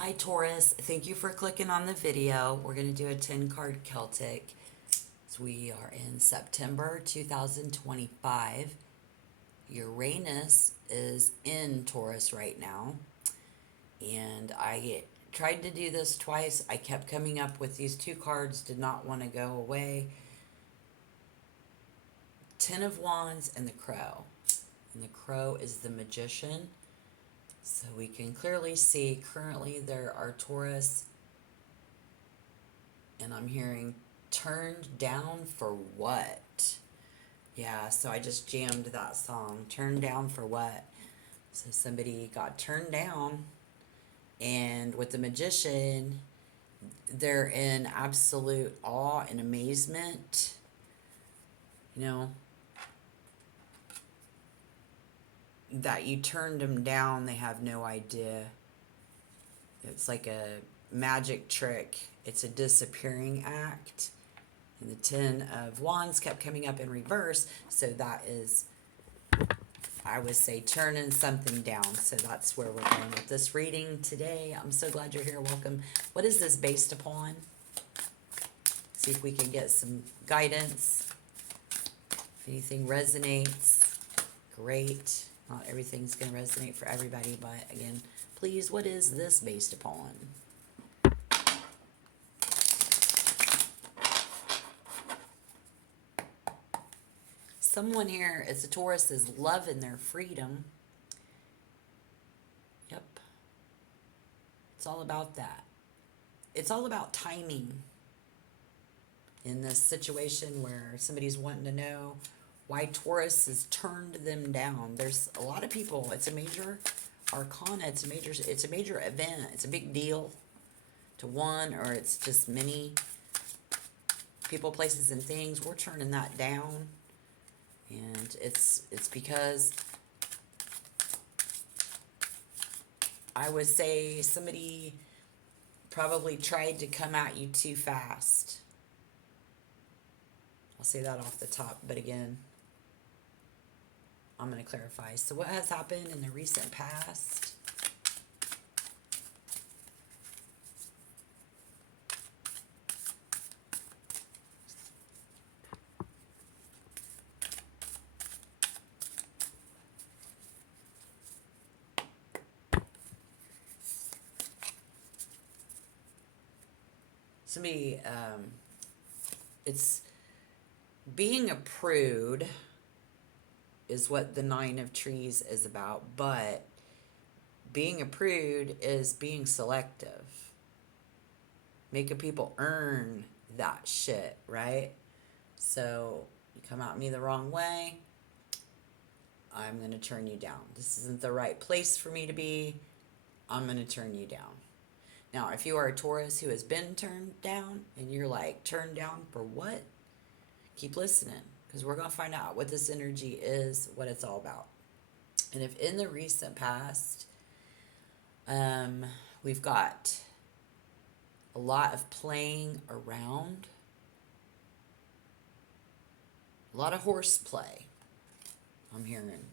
Hi Taurus, thank you for clicking on the video. We're going to do a 10 card Celtic. So we are in September 2025. Uranus is in Taurus right now. And I tried to do this twice. I kept coming up with these two cards, did not want to go away. Ten of Wands and the Crow. And the Crow is the Magician. So we can clearly see currently there are Taurus, and I'm hearing turned down for what? Yeah, so I just jammed that song, turned down for what? So somebody got turned down, and with the Magician, they're in absolute awe and amazement. You know, that you turned them down, they have no idea. It's like a magic trick. It's a disappearing act. And the Ten of Wands kept coming up in reverse. So that is, I would say, turning something down. So that's where we're going with this reading today. I'm so glad you're here. Welcome. What is this based upon? See if we can get some guidance. If anything resonates, great. Not everything's going to resonate for everybody, but again, please, what is this based upon? Someone here, it's a Taurus, is loving their freedom. Yep. It's all about that. It's all about timing. In this situation where somebody's wanting to know why Taurus has turned them down. There's a lot of people. It's a major arcana. It's a major event. It's a big deal to one, or it's just many people, places, and things. We're turning that down, and it's because I would say somebody probably tried to come at you too fast. I'll say that off the top, but again, I'm going to clarify. So what has happened in the recent past? Somebody, it's being a prude is what the Nine of Trees is about, but being a prude is being selective, making people earn that shit, right? So you come at me the wrong way, I'm going to turn you down. This isn't the right place for me to be. I'm going to turn you down. Now, if you are a Taurus who has been turned down and you're like, turned down for what? Keep listening, because we're going to find out what this energy is, what it's all about. And if in the recent past, we've got a lot of playing around, a lot of horseplay. I'm hearing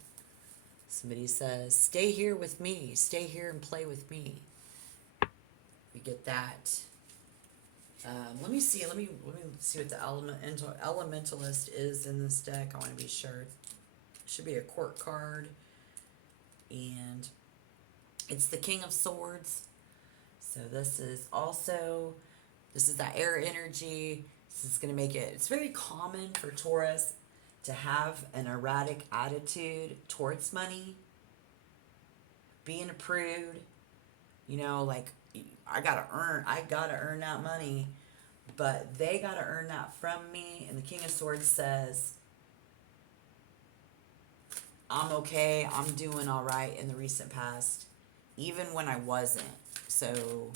somebody says, stay here with me, stay here and play with me. We get that. Let me see what the elementalist is in this deck. I want to be sure. It should be a court card. And it's the King of Swords. So this is that air energy. This is going to make it, it's very common for Taurus to have an erratic attitude towards money. Being a prude, like, I gotta earn that money, but they gotta earn that from me. And the King of Swords says, I'm okay, I'm doing all right in the recent past, even when I wasn't. So,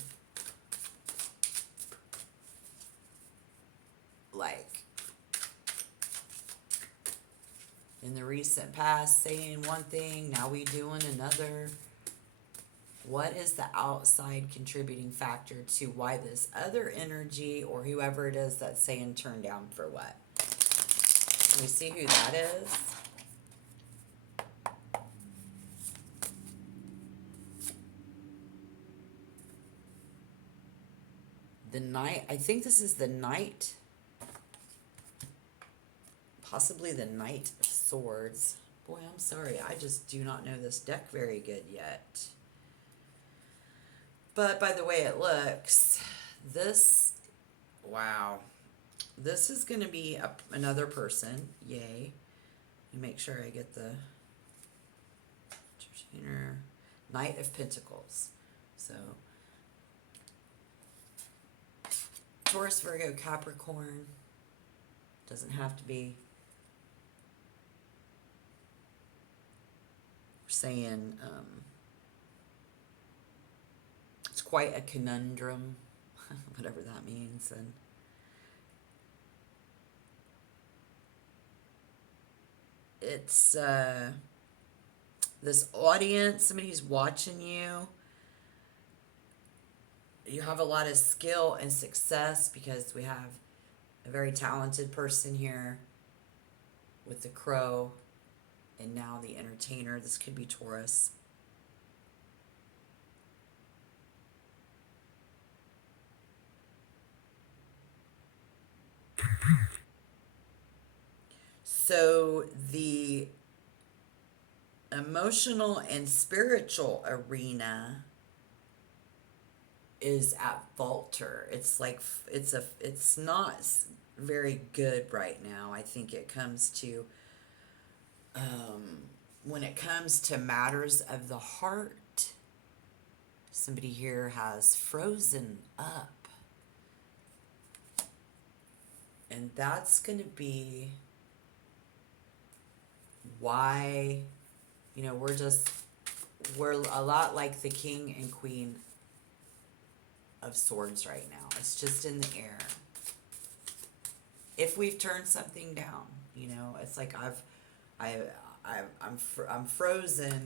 like, in the recent past, saying one thing, now we doing another. What is the outside contributing factor to why this other energy, or whoever it is that's saying turn down for what? Can we see who that is? The Knight, I think this is the Knight, possibly the Knight of Swords. Boy, I'm sorry, I just do not know this deck very good yet. But by the way it looks, this, wow, this is going to be another person. Yay. Let me make sure I get the entertainer. Knight of Pentacles. So, Taurus, Virgo, Capricorn. Doesn't have to be. We're saying it's quite a conundrum, whatever that means. And it's this audience, somebody who's watching you. You have a lot of skill and success because we have a very talented person here with the Crow and now the Entertainer. This could be Taurus. So the emotional and spiritual arena is at falter. It's like it's not very good right now. I think it comes to when it comes to matters of the heart, somebody here has frozen up, and that's going to be why, you know, we're a lot like the King and Queen of Swords right now. It's just in the air. If we've turned something down, you know, it's like I'm frozen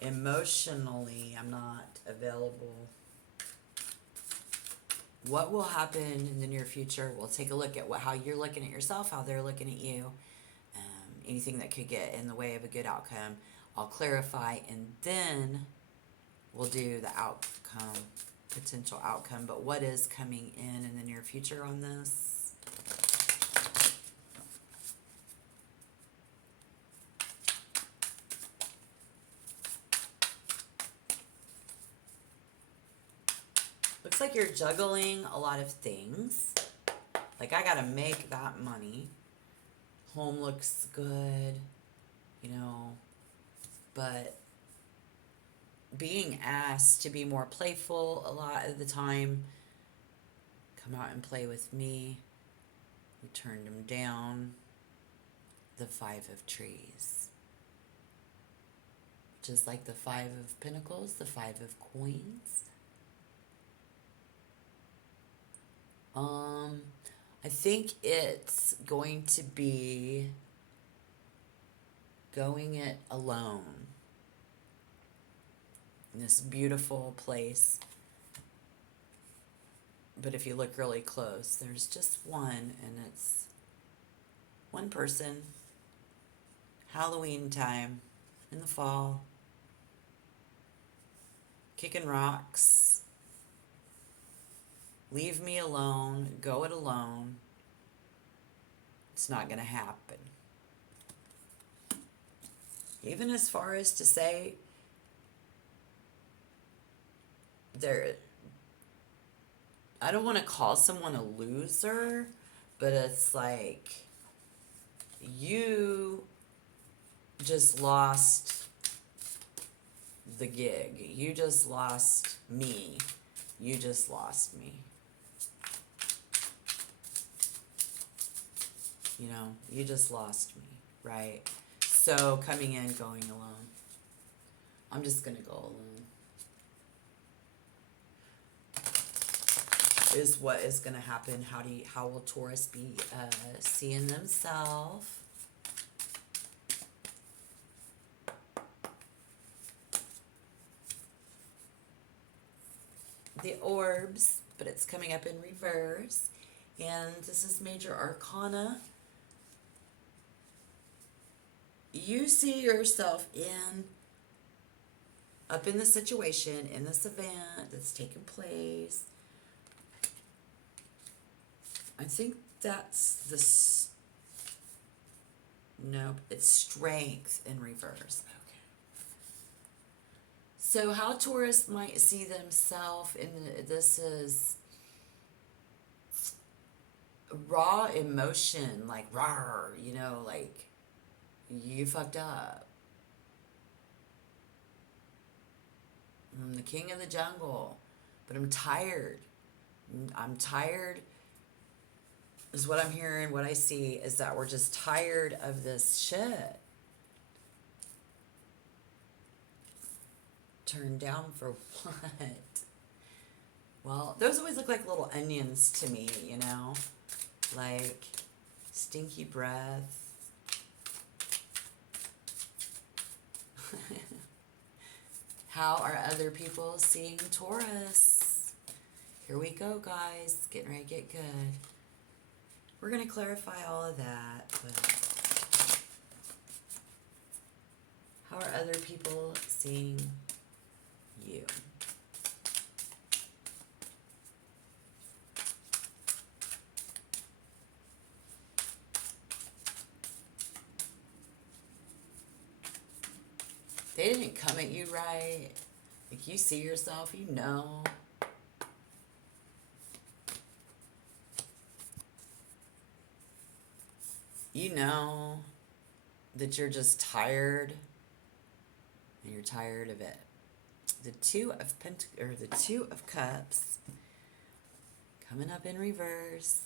emotionally. I'm not available. What will happen in the near future? We'll take a look at how you're looking at yourself, how they're looking at you, anything that could get in the way of a good outcome. I'll clarify, and then we'll do the outcome, potential outcome. But what is coming in the near future on this? Looks like you're juggling a lot of things. Like, I gotta make that money. Home looks good, you know, but being asked to be more playful a lot of the time. Come out and play with me. We turned him down. The Five of Trees. Just like the Five of Pentacles, the Five of Coins. I think it's going to be going it alone in this beautiful place. But if you look really close, there's just one, and it's one person. Halloween time in the fall. Kicking rocks. Leave me alone. Go it alone. It's not going to happen. Even as far as to say, I don't want to call someone a loser, but it's like, you just lost the gig. You just lost me. You just lost me. You know, you just lost me, right? So coming in, going alone. I'm just going to go alone. Is what is going to happen. How will Taurus be seeing themselves? The orbs, but it's coming up in reverse. And this is Major Arcana. You see yourself in up in the situation, in this event that's taking place. I think that's this. Nope, it's strength in reverse. Okay. So how Taurus might see themselves in this is raw emotion, like rawr, you know, like you fucked up. I'm the king of the jungle, but I'm tired. I'm tired is what I'm hearing. What I see is that we're just tired of this shit. Turned down for what? Well, those always look like little onions to me, you know? Like stinky breath. How are other people seeing Taurus? Here we go, guys. Getting ready to get good. We're going to clarify all of that, but how are other people seeing you? They didn't come at you right. Like you see yourself, you know. You know that you're just tired, and you're tired of it. The Two of Cups coming up in reverse.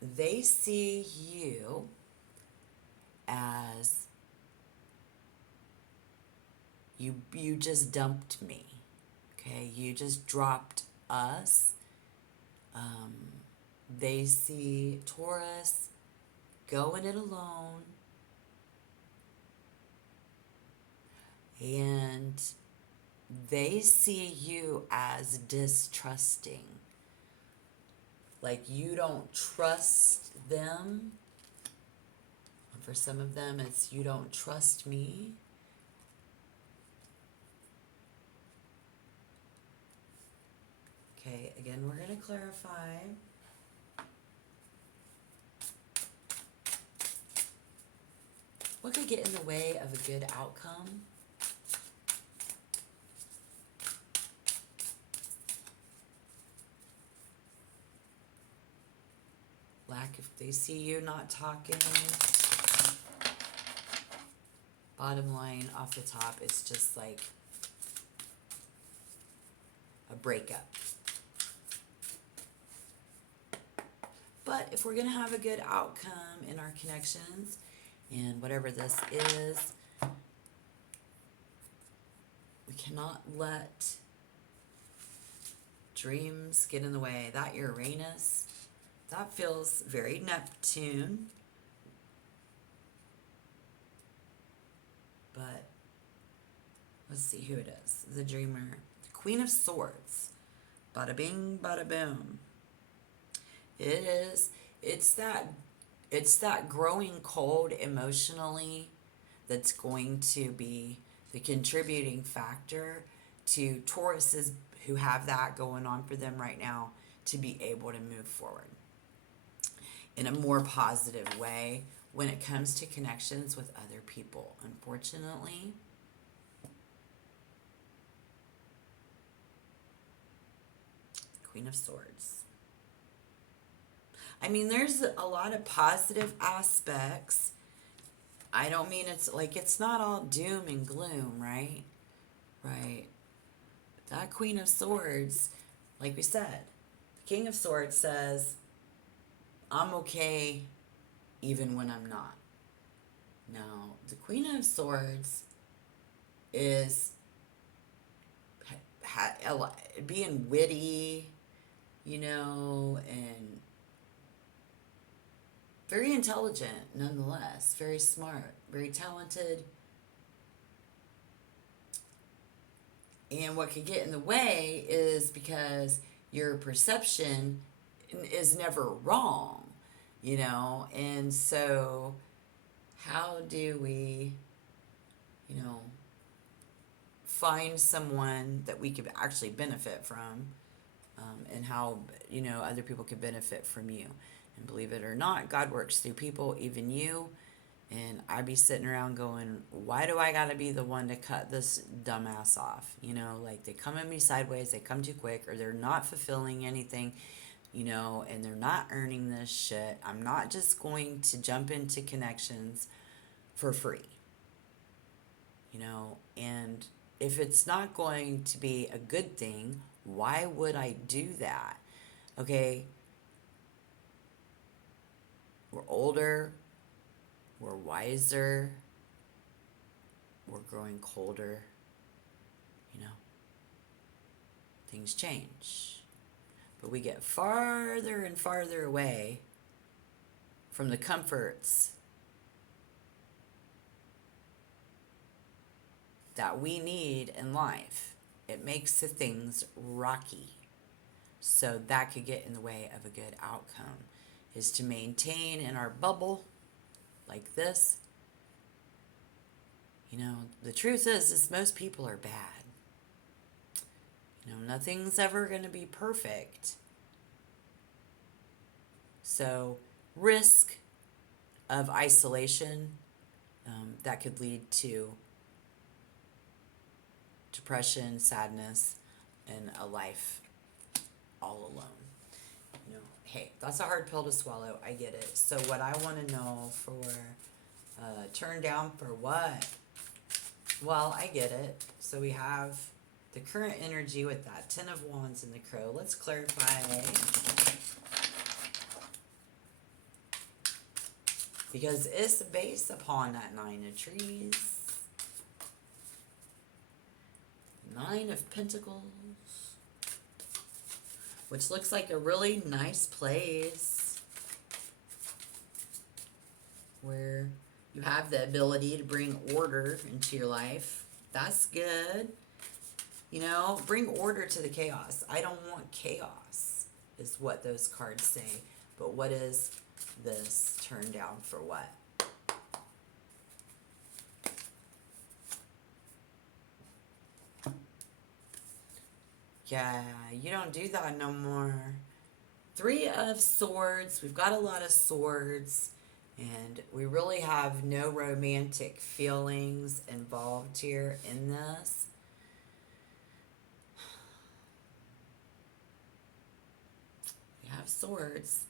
They see you as you just dumped me. Okay, you just dropped us. They see Taurus going it alone, and they see you as distrusting. Like you don't trust them. For some of them, it's you don't trust me. Okay, again, we're going to clarify. What could get in the way of a good outcome? If they see you not talking, bottom line off the top, it's just like a breakup. But if we're going to have a good outcome in our connections, and whatever this is, we cannot let dreams get in the way. That Uranus, that feels very Neptune. But let's see who it is. The dreamer. The Queen of Swords. Bada bing, bada boom. It is. It's that growing cold emotionally that's going to be the contributing factor to Tauruses who have that going on for them right now to be able to move forward in a more positive way when it comes to connections with other people. Unfortunately, Queen of Swords. I mean, there's a lot of positive aspects. I don't mean it's not all doom and gloom, right? Right. That Queen of Swords, like we said, the King of Swords says, I'm okay even when I'm not. Now, the Queen of Swords is being witty, you know, and very intelligent nonetheless, very smart, very talented. And what could get in the way is because your perception is never wrong, you know, and so how do we, you know, find someone that we could actually benefit from, and how, you know, other people could benefit from you. And believe it or not, God works through people, even you. And I'd be sitting around going, why do I gotta be the one to cut this dumbass off? You know, like they come at me sideways, they come too quick, or they're not fulfilling anything, you know, and they're not earning this shit. I'm not just going to jump into connections for free, you know, and if it's not going to be a good thing, why would I do that? Okay, we're older, we're wiser, we're growing colder, you know, things change. But we get farther and farther away from the comforts that we need in life. It makes the things rocky. So that could get in the way of a good outcome, is to maintain in our bubble like this. You know, the truth is most people are bad. You know, nothing's ever going to be perfect. So risk of isolation, that could lead to depression, sadness, and a life all alone. You know, hey, that's a hard pill to swallow. I get it. So what I want to know for turn down for what? Well, I get it. So we have the current energy with that Ten of Wands and the Crow. Let's clarify. Because it's based upon that Nine of Trees. Nine of Pentacles. Which looks like a really nice place where you have the ability to bring order into your life. That's good. You know, bring order to the chaos. I don't want chaos, is what those cards say. But what is this turn down for what? Yeah, you don't do that no more. Three of Swords. We've got a lot of swords. And we really have no romantic feelings involved here in this. We have swords.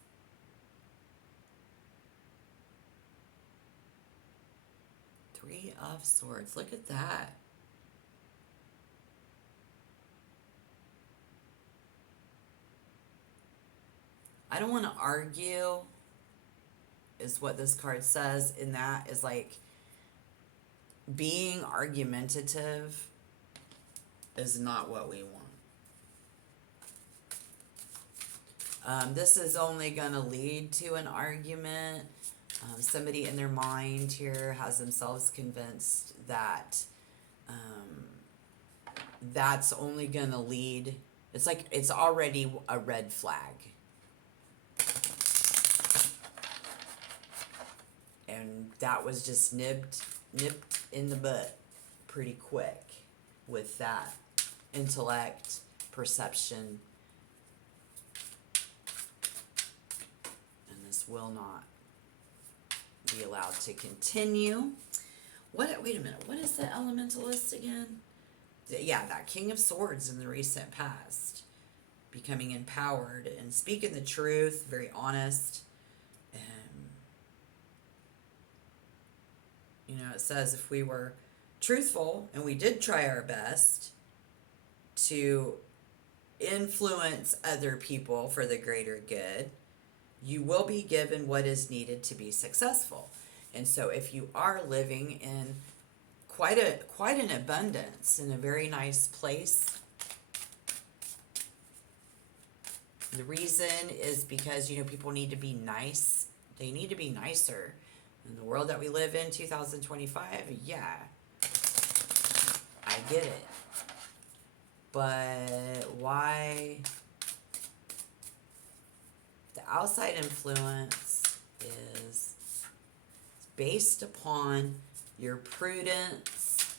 Three of Swords. Look at that. I don't want to argue, is what this card says, and that is like being argumentative is not what we want. This is only going to lead to an argument. Somebody in their mind here has themselves convinced that that's only going to lead. It's like it's already a red flag. And that was just nipped in the butt pretty quick with that intellect, perception, and this will not be allowed to continue. What? Wait a minute. What is the Elementalist again? Yeah, that King of Swords in the recent past. Becoming empowered and speaking the truth, very honest. You know, it says if we were truthful and we did try our best to influence other people for the greater good, you will be given what is needed to be successful. And so if you are living in quite an abundance, in a very nice place, the reason is because, you know, people need to be nice. They need to be nicer. In the world that we live in, 2025, yeah, I get it. But why? The outside influence is based upon your prudence,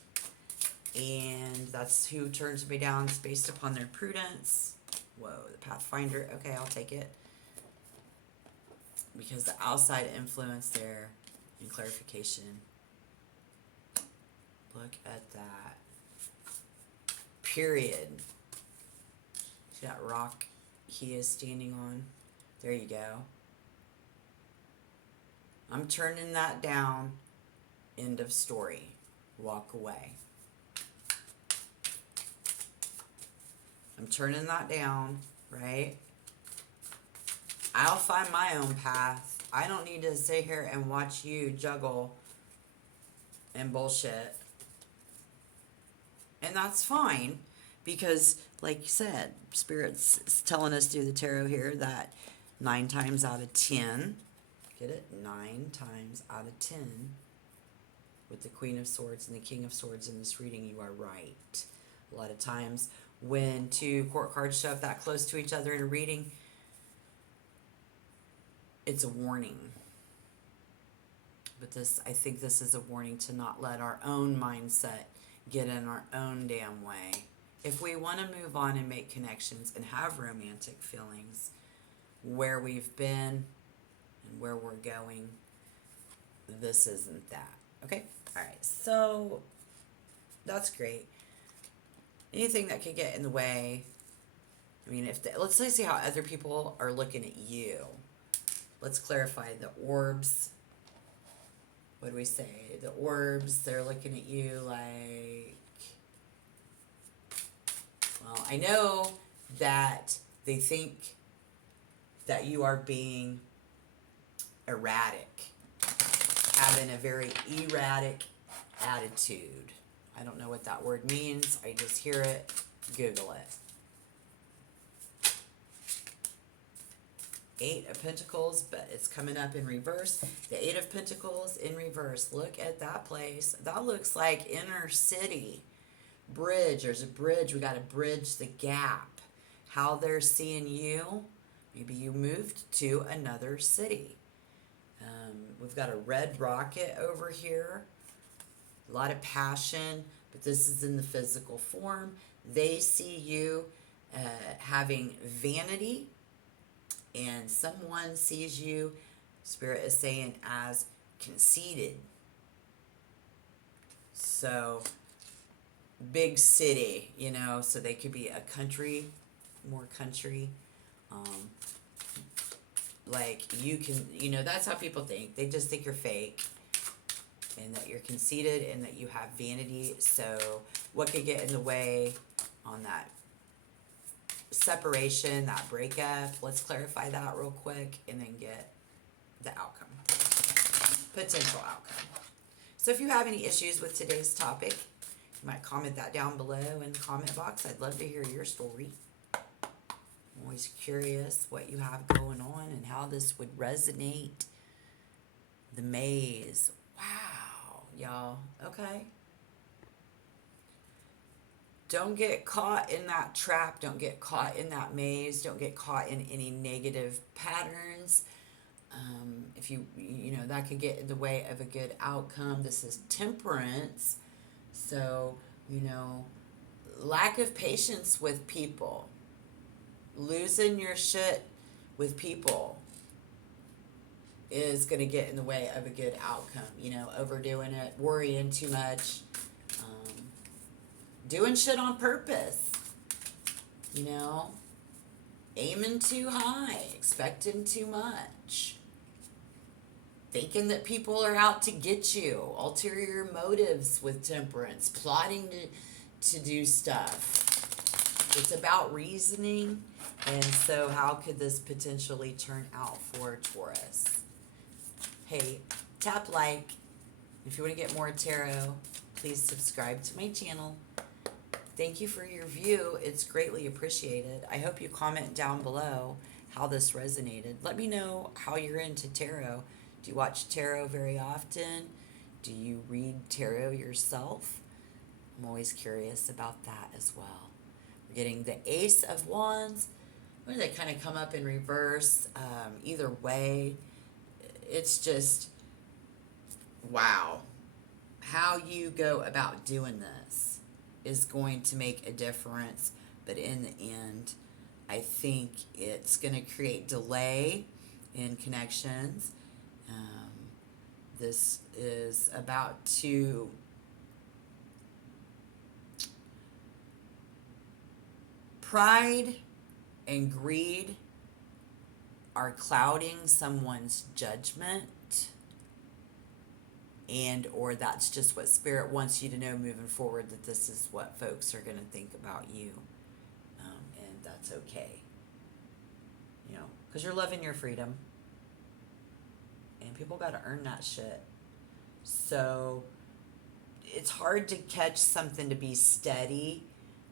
and that's who turns me down. It's based upon their prudence. Whoa, the Pathfinder. Okay, I'll take it. Because the outside influence there and clarification. Look at that. Period. See that rock he is standing on? There you go. I'm turning that down. End of story. Walk away. I'm turning that down, right? I'll find my own path. I don't need to sit here and watch you juggle and bullshit. And that's fine, because like you said, Spirit's telling us through the tarot here that 9 times out of 10, get it? 9 times out of 10, with the Queen of Swords and the King of Swords in this reading, you are right. A lot of times when 2 court cards show up that close to each other in a reading, it's a warning. But this, I think this is a warning to not let our own mindset get in our own damn way. If we want to move on and make connections and have romantic feelings where we've been and where we're going, this isn't that. Okay? Alright, so that's great. Anything that could get in the way, I mean, let's see how other people are looking at you. Let's clarify the orbs. What do we say? The orbs, they're looking at you like, well, I know that they think that you are being erratic, having a very erratic attitude. I don't know what that word means. I just hear it. Google it. 8 of Pentacles, but it's coming up in reverse. The 8 of Pentacles in reverse. Look at that place. That looks like inner city. Bridge. There's a bridge. We got to bridge the gap. How they're seeing you. Maybe you moved to another city. We've got a red rocket over here. A lot of passion, but this is in the physical form. They see you having vanity, and someone sees you, Spirit is saying, as conceited. So, big city, you know, so they could be a country, more country. Like, you can, you know, that's how people think. They just think you're fake, and that you're conceited, and that you have vanity. So, what could get in the way on that separation, that breakup? Let's clarify that real quick, and then get the outcome. Potential outcome. So, if you have any issues with today's topic, you might comment that down below in the comment box. I'd love to hear your story. I'm always curious what you have going on and how this would resonate. The maze. Wow, y'all. Okay. Don't get caught in that trap. Don't get caught in that maze. Don't get caught in any negative patterns. If you know, that could get in the way of a good outcome. This is Temperance. So, you know, lack of patience with people. Losing your shit with people is going to get in the way of a good outcome. You know, overdoing it, worrying too much, doing shit on purpose. You know, aiming too high, expecting too much, thinking that people are out to get you, ulterior motives with Temperance, plotting to do stuff. It's about reasoning. And so how could this potentially turn out for Taurus? Hey, tap like. If you want to get more tarot, please subscribe to my channel. Thank you for your view. It's greatly appreciated. I hope you comment down below how this resonated. Let me know how you're into tarot. Do you watch tarot very often? Do you read tarot yourself? I'm always curious about that as well. We're getting the Ace of Wands. Where do they kind of come up in reverse? Either way, it's just Wow. How you go about doing this is going to make a difference, but in the end, I think it's going to create delay in connections. Um, this is about to pride and greed are clouding someone's judgment, and or that's just what spirit wants you to know moving forward, that this is what folks are going to think about you, and that's okay, because you're loving your freedom, and people got to earn that shit. So it's hard to catch something to be steady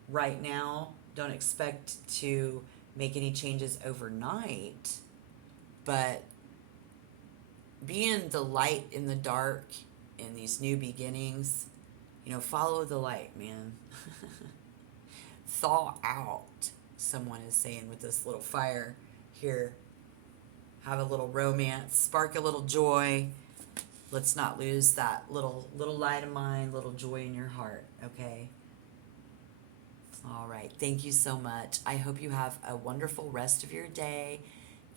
right now. Don't expect to make any changes overnight, but being the light in the dark in these new beginnings, follow the light, man. Thaw out, someone is saying with this little fire here. Have a little romance, spark a little joy. Let's not lose that little light of mine, little joy in your heart, okay? All right. Thank you so much. I hope you have a wonderful rest of your day.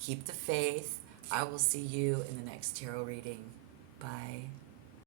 Keep the faith. I will see you in the next tarot reading. Bye.